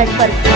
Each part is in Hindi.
नेटवर्क।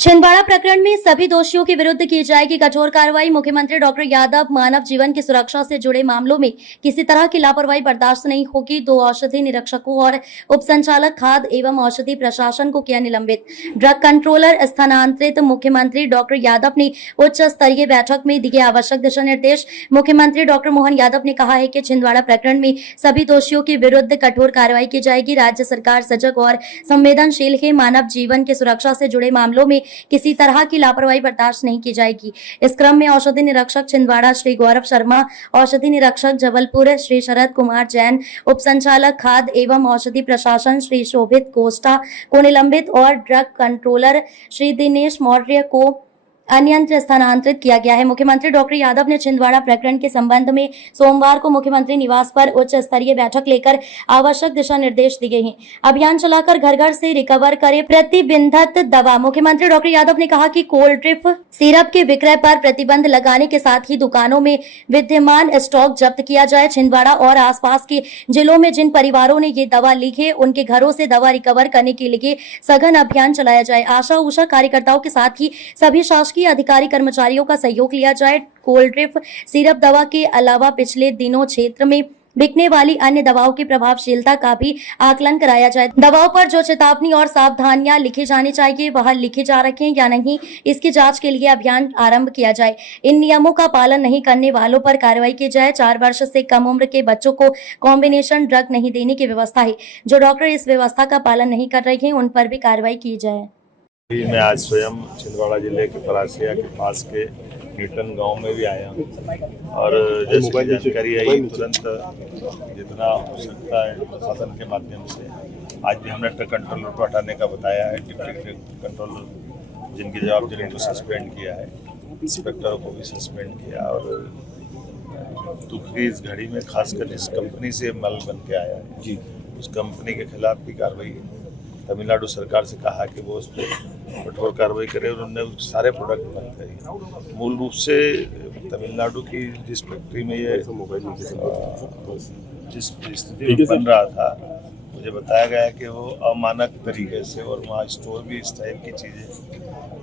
छिंदवाड़ा प्रकरण में सभी दोषियों के विरुद्ध की जाएगी कठोर कार्रवाई। मुख्यमंत्री डॉक्टर यादव, मानव जीवन की सुरक्षा से जुड़े मामलों में किसी तरह की लापरवाही बर्दाश्त नहीं होगी। 2 औषधि निरीक्षकों और उप संचालक खाद्य एवं औषधि प्रशासन को किया निलंबित। ड्रग कंट्रोलर स्थानांतरित। मुख्यमंत्री डॉक्टर यादव ने उच्च स्तरीय बैठक में दिए आवश्यक दिशा निर्देश। मुख्यमंत्री डॉक्टर मोहन यादव ने कहा है कि छिंदवाड़ा प्रकरण में सभी दोषियों के विरुद्ध कठोर कार्रवाई की जाएगी। राज्य सरकार सजग और संवेदनशील है। मानव जीवन की सुरक्षा से जुड़े मामलों में किसी तरह की लापरवाही बर्दाश्त नहीं की जाएगी। इस क्रम में औषधि निरीक्षक छिंदवाड़ा श्री गौरव शर्मा, औषधि निरीक्षक जबलपुर श्री शरद कुमार जैन, उप संचालक खाद्य एवं औषधि प्रशासन श्री शोभित कोस्टा को निलंबित और ड्रग कंट्रोलर श्री दिनेश मौर्य को अन्यत्र स्थानांतरित किया गया है। मुख्यमंत्री डॉक्टर यादव ने छिंदवाड़ा प्रकरण के संबंध में सोमवार को मुख्यमंत्री निवास पर उच्च स्तरीय बैठक लेकर आवश्यक दिशा निर्देश दिए हैं। अभियान चलाकर घर घर से रिकवर करे प्रतिबंधित दवा। मुख्यमंत्री डॉक्टर यादव ने कहा कि कोल्ड ड्रिप सिरप के विक्रय पर प्रतिबंध लगाने के साथ ही दुकानों में विद्यमान स्टॉक जब्त किया जाए। छिंदवाड़ा और आसपास के जिलों में जिन परिवारों ने ये दवा ली है, उनके घरों से दवा रिकवर करने के लिए सघन अभियान चलाया जाए। आशा उषा कार्यकर्ताओं के साथ ही सभी शासकीय अधिकारी कर्मचारियों का सहयोग लिया जाए। कोल्ड ड्रिप सिरप दवा के अलावा पिछले दिनों क्षेत्र में बिकने वाली अन्य दवाओं की प्रभावशीलता का भी आकलन कराया जाए। दवाओं पर जो चेतावनी और सावधानियां लिखी जानी चाहिए वह लिखी जा रही हैं या नहीं, इसकी जांच के लिए अभियान आरंभ किया जाए। इन नियमों का पालन नहीं करने वालों पर कार्रवाई की जाए। 4 वर्ष से कम उम्र के बच्चों को कॉम्बिनेशन ड्रग नहीं देने की व्यवस्था है। जो डॉक्टर इस व्यवस्था का पालन नहीं कर रहे हैं, उन पर भी कार्रवाई की जाए। मैं आज स्वयं छिंदवाड़ा जिले के पलासिया के पास के न्यूटन गांव में भी आया हूँ और जैसे कि जानकारी आई तुरंत जितना हो सकता है प्रशासन के माध्यम से आज भी हमने ट्रक कंट्रोलर को हटाने का बताया है। डिप्टी कंट्रोलर जिनकी जवाबदारी को सस्पेंड किया है, इंस्पेक्टरों को भी सस्पेंड किया और दुख की इस घड़ी में खासकर जिस कंपनी से माल बन के आया है जी, उस कंपनी के खिलाफ भी कार्रवाई तमिलनाडु सरकार से कहा कि वो उस पर कठोर कार्रवाई करे और उन्होंने सारे प्रोडक्ट बंद करे। मूल रूप से तमिलनाडु की जिस फैक्ट्री में ये जिस स्थिति में बन रहा था, मुझे बताया गया कि वो अमानक तरीके से और वहाँ स्टोर भी इस टाइप की चीज़ें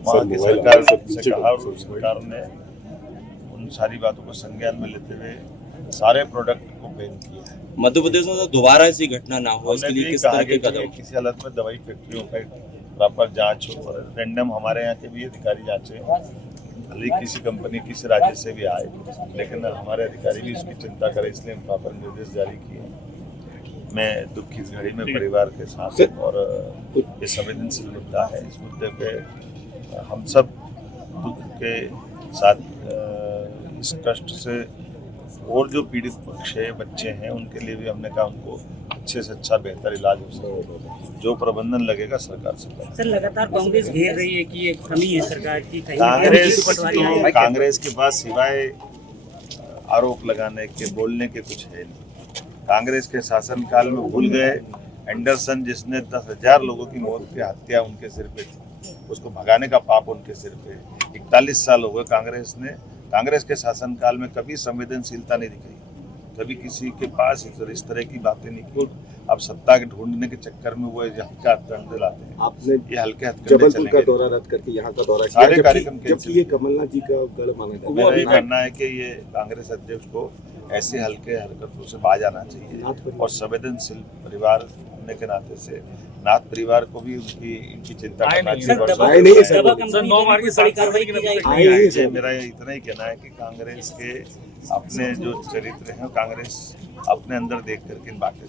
वहाँ की सरकार से कहा और सरकार ने उन सारी बातों को संज्ञान में लेते हुए सारे प्रोडक्ट को बैन किया है। मध्य प्रदेश में दोबारा ऐसी घटना ना हो इसके लिए किस तरह के कदम? किसी हालत में दवाई फैक्ट्रियों का प्रॉपर जांच हो और रैंडम हमारे यहाँ के भी अधिकारी जांचे, भले किसी कंपनी किसी राज्य से भी आए, लेकिन हमारे अधिकारी भी इसकी चिंता करें, इसलिए हम प्रॉपर निर्देश जारी किए। मैं दुख की इस घड़ी में परिवार के साथ और ये संवेदनशील मुद्दा है, इस मुद्दे पे हम सब दुख के साथ इस कष्ट से और जो पीड़ित पक्ष है, बच्चे हैं, उनके लिए भी हमने कहा उनको अच्छे से अच्छा बेहतर इलाज हो सके, जो प्रबंधन लगेगा सरकार से। सर लगातार कांग्रेस घेर रही है कि ये कमी है सरकार की, कांग्रेस के पास सिवाय आरोप लगाने के बोलने के कुछ है नहीं। कांग्रेस के शासनकाल में भूल गए एंडरसन जिसने 10,000 लोगों की मौत की हत्या उनके सिर पे थी, उसको भगाने का पाप उनके सिर पे। 41 साल हो गए कांग्रेस के शासनकाल में कभी संवेदनशीलता नहीं दिखाई, कभी किसी के पास इस तरह की बातें नहीं की। अब सत्ता के ढूंढने के चक्कर में वो हल्का हथकंडे लाते हैं। आपने ये हल्के हथकंडे जबलपुर का दौरा रद्द करके यहाँ का दौरा किया, सारे कार्यक्रम जबकि ये कमलनाथ जी का गढ़ माना जाता है। मेरा ये मानना है कि ये कांग्रेस अध्यक्ष को ऐसी हल्के हरकतों से बाज आना चाहिए और संवेदनशील परिवार होने के नाते से नाथ परिवार को भी इनकी चिंता करना चाहिए। मेरा इतना ही कहना है कि कांग्रेस के अपने जो चरित्र हैं, कांग्रेस अपने अंदर देख करके इन बातें